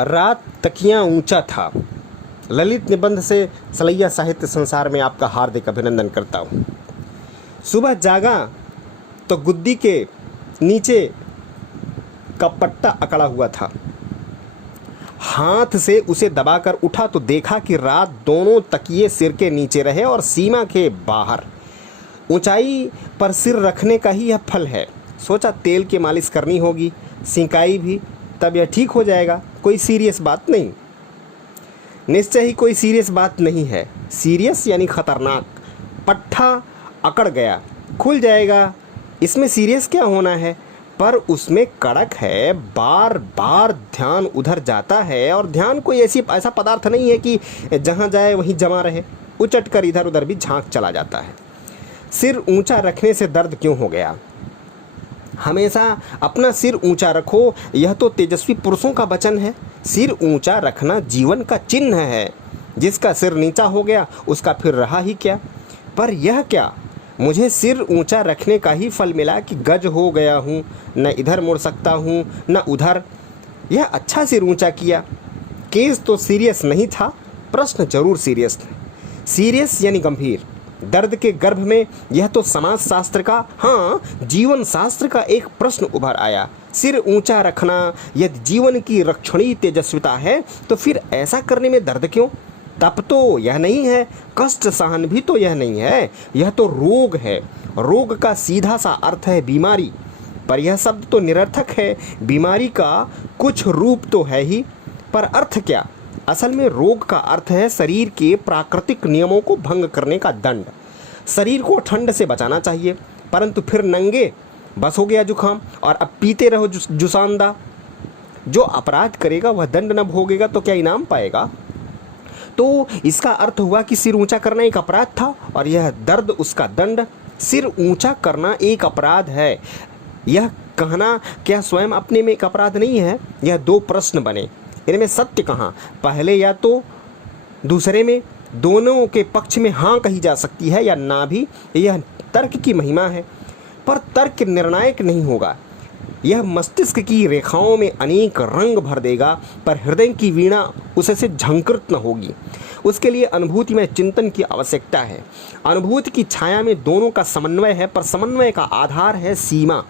रात तकिया ऊंचा था। ललित निबंध से सलैया साहित्य संसार में आपका हार्दिक अभिनंदन करता हूँ। सुबह जागा तो गुद्दी के नीचे का पट्टा अकड़ा हुआ था। हाथ से उसे दबाकर उठा तो देखा कि रात दोनों तकिए सिर के नीचे रहे और सीमा के बाहर। ऊंचाई पर सिर रखने का ही यह फल है। सोचा तेल की मालिश करनी होगी, सिंकाई भी, तब यह ठीक हो जाएगा। कोई सीरियस बात नहीं। निश्चय ही कोई सीरियस बात नहीं है। सीरियस यानी खतरनाक। पट्टा अकड़ गया, खुल जाएगा, इसमें सीरियस क्या होना है। पर उसमें कड़क है। बार बार ध्यान उधर जाता है और ध्यान कोई ऐसा पदार्थ नहीं है कि जहाँ जाए वहीं जमा रहे। उचट कर इधर उधर भी झांक चला जाता है। सिर ऊंचा रखने से दर्द क्यों हो गया। हमेशा अपना सिर ऊंचा रखो, यह तो तेजस्वी पुरुषों का वचन है। सिर ऊंचा रखना जीवन का चिन्ह है। जिसका सिर नीचा हो गया उसका फिर रहा ही क्या। पर यह क्या, मुझे सिर ऊंचा रखने का ही फल मिला कि गज हो गया हूँ, न इधर मुड़ सकता हूँ न उधर। यह अच्छा सिर ऊंचा किया। केस तो सीरियस नहीं था, प्रश्न जरूर सीरियस थे। सीरियस यानी गंभीर। दर्द के गर्भ में यह तो समाज शास्त्र का, हाँ जीवन शास्त्र का एक प्रश्न उभर आया। सिर ऊंचा रखना यदि जीवन की रक्षणीय तेजस्विता है तो फिर ऐसा करने में दर्द क्यों। तप तो यह नहीं है, कष्ट सहन भी तो यह नहीं है, यह तो रोग है। रोग का सीधा सा अर्थ है बीमारी, पर यह शब्द तो निरर्थक है। बीमारी का कुछ रूप तो है ही, पर अर्थ क्या। असल में रोग का अर्थ है शरीर के प्राकृतिक नियमों को भंग करने का दंड। शरीर को ठंड से बचाना चाहिए, परंतु फिर नंगे बस हो गया जुकाम और अब पीते रहो जुसांदा। जो अपराध करेगा वह दंड न भोगेगा तो क्या इनाम पाएगा। तो इसका अर्थ हुआ कि सिर ऊंचा करना एक अपराध था और यह दर्द उसका दंड। सिर ऊंचा करना एक अपराध है, यह कहना क्या स्वयं अपने में एक अपराध नहीं है। यह दो प्रश्न बने, इनमें सत्य कहाँ, पहले या तो दूसरे में। दोनों के पक्ष में हाँ कही जा सकती है या ना भी, यह तर्क की महिमा है। पर तर्क निर्णायक नहीं होगा। यह मस्तिष्क की रेखाओं में अनेक रंग भर देगा, पर हृदय की वीणा उससे झंकृत न होगी। उसके लिए अनुभूति में चिंतन की आवश्यकता है। अनुभूति की छाया में दोनों का समन्वय है, पर समन्वय का आधार है सीमा।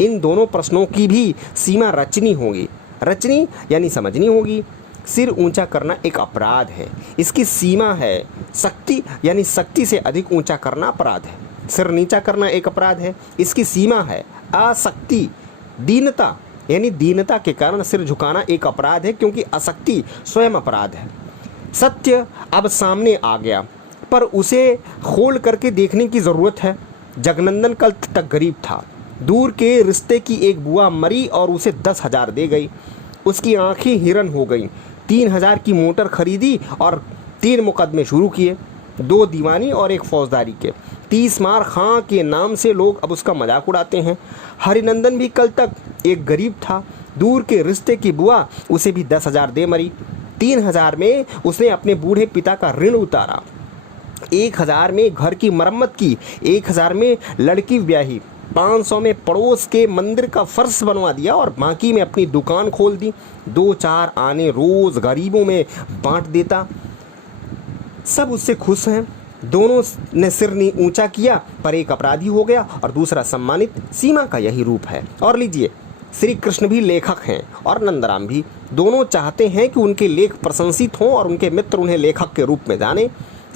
इन दोनों प्रश्नों की भी सीमा रचनी होगी। रचनी यानी समझनी होगी। सिर ऊंचा करना एक अपराध है, इसकी सीमा है। शक्ति यानी शक्ति से अधिक ऊंचा करना अपराध है। सिर नीचा करना एक अपराध है, इसकी सीमा है आसक्ति। दीनता यानी दीनता के कारण सिर झुकाना एक अपराध है, क्योंकि आसक्ति स्वयं अपराध है। सत्य अब सामने आ गया, पर उसे खोल करके देखने की ज़रूरत है। जगनंदन कल तक गरीब था। दूर के रिश्ते की एक बुआ मरी और उसे 10,000 दे गई। उसकी आंखें हिरन हो गईं। 3,000 की मोटर खरीदी और 3 मुकदमे शुरू किए, 2 दीवानी और 1 फौजदारी के। 30 मार खां के नाम से लोग अब उसका मजाक उड़ाते हैं। हरिनंदन भी कल तक एक गरीब था। दूर के रिश्ते की बुआ उसे भी 10,000 दे मरी। 3,000 में उसने अपने बूढ़े पिता का ऋण उतारा, 1,000 में घर की मरम्मत की, 1,000 में लड़की ब्याही, 500 में पड़ोस के मंदिर का फर्श बनवा दिया और बाकी में अपनी दुकान खोल दी। 2-4 आने रोज गरीबों में बांट देता। सब उससे खुश हैं। दोनों ने सिर ऊंचा किया, पर एक अपराधी हो गया और दूसरा सम्मानित। सीमा का यही रूप है। और लीजिए, श्री कृष्ण भी लेखक हैं और नंदराम भी। दोनों चाहते हैं कि उनके लेख प्रशंसित हों और उनके मित्र उन्हें लेखक के रूप में जाने।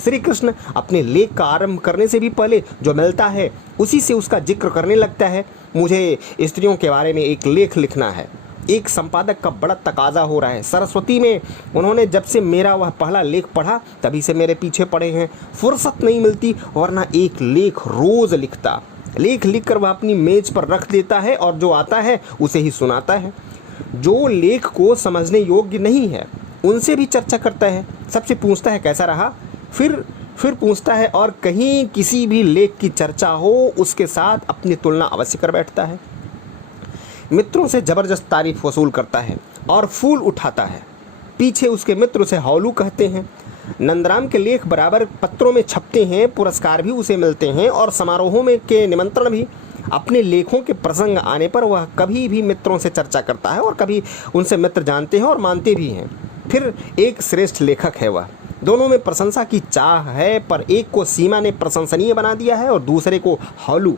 श्री कृष्ण अपने लेख का आरंभ करने से भी पहले जो मिलता है उसी से उसका जिक्र करने लगता है। मुझे स्त्रियों के बारे में एक लेख लिखना है। एक संपादक का बड़ा तकाजा हो रहा है। सरस्वती में उन्होंने जब से मेरा वह पहला लेख पढ़ा तभी से मेरे पीछे पड़े हैं। फुर्सत नहीं मिलती, वरना एक लेख रोज लिखता। लेख लिखकर वह अपनी मेज पर रख देता है और जो आता है उसे ही सुनाता है। जो लेख को समझने योग्य नहीं है उनसे भी चर्चा करता है। सबसे पूछता है कैसा रहा, फिर पूछता है, और कहीं किसी भी लेख की चर्चा हो उसके साथ अपनी तुलना अवश्य कर बैठता है। मित्रों से जबरदस्त तारीफ वसूल करता है और फूल उठाता है। पीछे उसके मित्र उसे हौलू कहते हैं। नंदराम के लेख बराबर पत्रों में छपते हैं, पुरस्कार भी उसे मिलते हैं और समारोहों में के निमंत्रण भी। अपने लेखों के प्रसंग आने पर वह कभी भी मित्रों से चर्चा करता है और कभी उनसे मित्र जानते हैं और मानते भी हैं। फिर एक श्रेष्ठ लेखक है वह। दोनों में प्रशंसा की चाह है, पर एक को सीमा ने प्रशंसनीय बना दिया है और दूसरे को हौलू।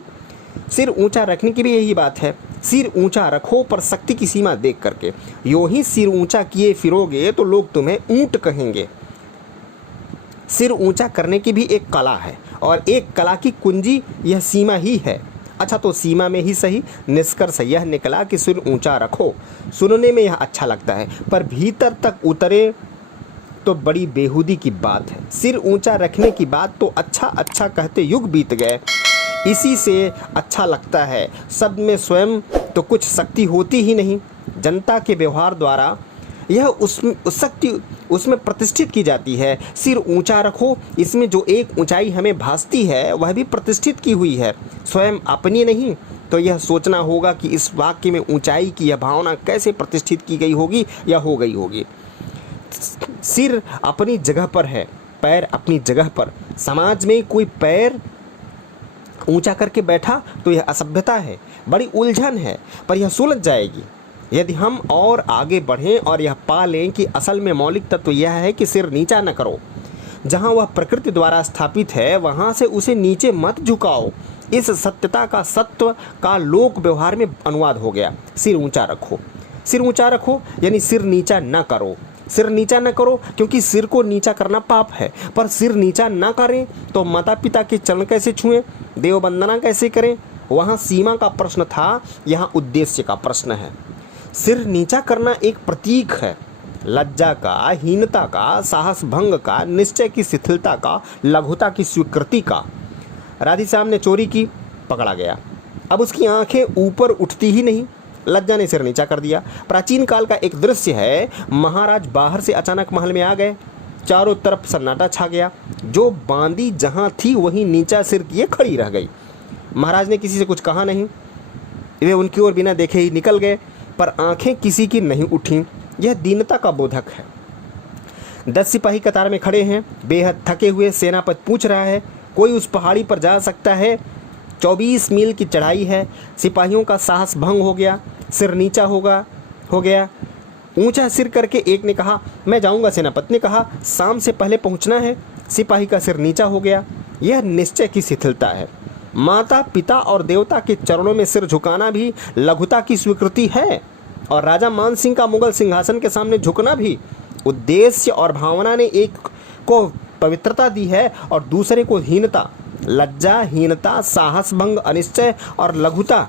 सिर ऊंचा रखने की भी यही बात है। सिर ऊंचा रखो पर शक्ति की सीमा देख करके। यूं ही सिर ऊंचा किए फिरोगे तो लोग तुम्हें ऊंट कहेंगे। सिर ऊंचा करने की भी एक कला है और एक कला की कुंजी यह सीमा ही है। अच्छा, तो सीमा में ही सही। निष्कर्ष यह निकला कि सिर ऊंचा रखो। सुनने में यह अच्छा लगता है, पर भीतर तक उतरे तो बड़ी बेहूदी की बात है। सिर ऊंचा रखने की बात तो अच्छा अच्छा कहते युग बीत गए। इसी से अच्छा लगता है। शब्द में स्वयं तो कुछ शक्ति होती ही नहीं। जनता के व्यवहार द्वारा यह उसमें प्रतिष्ठित की जाती है। सिर ऊंचा रखो, इसमें जो एक ऊंचाई हमें भासती है वह भी प्रतिष्ठित की हुई है, स्वयं अपनी नहीं। तो यह सोचना होगा कि इस वाक्य में ऊंचाई की यह भावना कैसे प्रतिष्ठित की गई होगी या हो गई होगी। सिर अपनी जगह पर है, पैर अपनी जगह पर। समाज में कोई पैर ऊंचा करके बैठा तो यह असभ्यता है, बड़ी उलझन है, पर यह सुलझ जाएगी यदि हम और आगे बढ़ें और यह पा लें कि असल में मौलिक तत्व यह है कि सिर नीचा न करो। जहाँ वह प्रकृति द्वारा स्थापित है वहाँ से उसे नीचे मत झुकाओ। इस सत्यता का सत्व का लोक व्यवहार में अनुवाद हो गया। सिर ऊंचा रखो। सिर ऊंचा रखो यानी सिर नीचा न करो। सिर नीचा न करो क्योंकि सिर को नीचा करना पाप है, पर सिर नीचा न करें तो माता पिता के चरण कैसे छुएं, देव वंदना कैसे करें। वहाँ सीमा का प्रश्न था, यहाँ उद्देश्य का प्रश्न है। सिर नीचा करना एक प्रतीक है लज्जा का, हीनता का, साहस भंग का, निश्चय की शिथिलता का, लघुता की स्वीकृति का। राधेश्याम ने चोरी की, पकड़ा गया। अब उसकी आंखें ऊपर उठती ही नहीं, लज्जा ने सिर नीचा कर दिया। प्राचीन काल का एक दृश्य है। महाराज बाहर से अचानक महल में आ गए। चारों तरफ सन्नाटा छा गया। जो बांदी जहां थी वहीं नीचा सिर किए खड़ी रह गई। महाराज ने किसी से कुछ कहा नहीं, वे उनकी ओर बिना देखे ही निकल गए, पर आंखें किसी की नहीं उठीं। यह दीनता का बोधक है। 10 सिपाही कतार में खड़े हैं। बेहद थके हुए सेनापति पूछ रहा है, कोई उस पहाड़ी पर जा सकता है? 24 मील की चढ़ाई है। सिपाहियों का साहस भंग हो गया। सिर नीचा हो गया। ऊंचा सिर करके एक ने कहा, मैं जाऊंगा। सेनापति ने कहा, शाम से पहले पहुंचना है। सिपाही का सिर नीचा हो गया। यह निश्चय की शिथिलता है। माता पिता और देवता के चरणों में सिर झुकाना भी लघुता की स्वीकृति है, और राजा मान सिंह का मुगल सिंहासन के सामने झुकना भी। उद्देश्य और भावना ने एक को पवित्रता दी है और दूसरे को हीनता। लज्जा, हीनता, साहस भंग, अनिश्चय और लघुता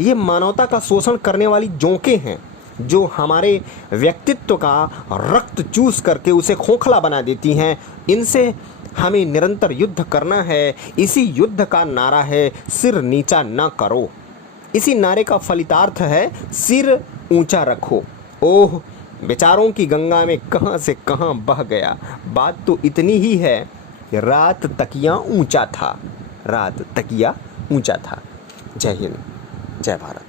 ये मानवता का शोषण करने वाली जोंकें हैं जो हमारे व्यक्तित्व का रक्त चूस करके उसे खोखला बना देती हैं। इनसे हमें निरंतर युद्ध करना है। इसी युद्ध का नारा है, सिर नीचा न करो। इसी नारे का फलितार्थ है, सिर ऊंचा रखो। ओह, विचारों की गंगा में कहाँ से कहाँ बह गया। बात तो इतनी ही है, रात तकिया ऊंचा था। रात तकिया ऊंचा था। जय हिंद, जय भारत।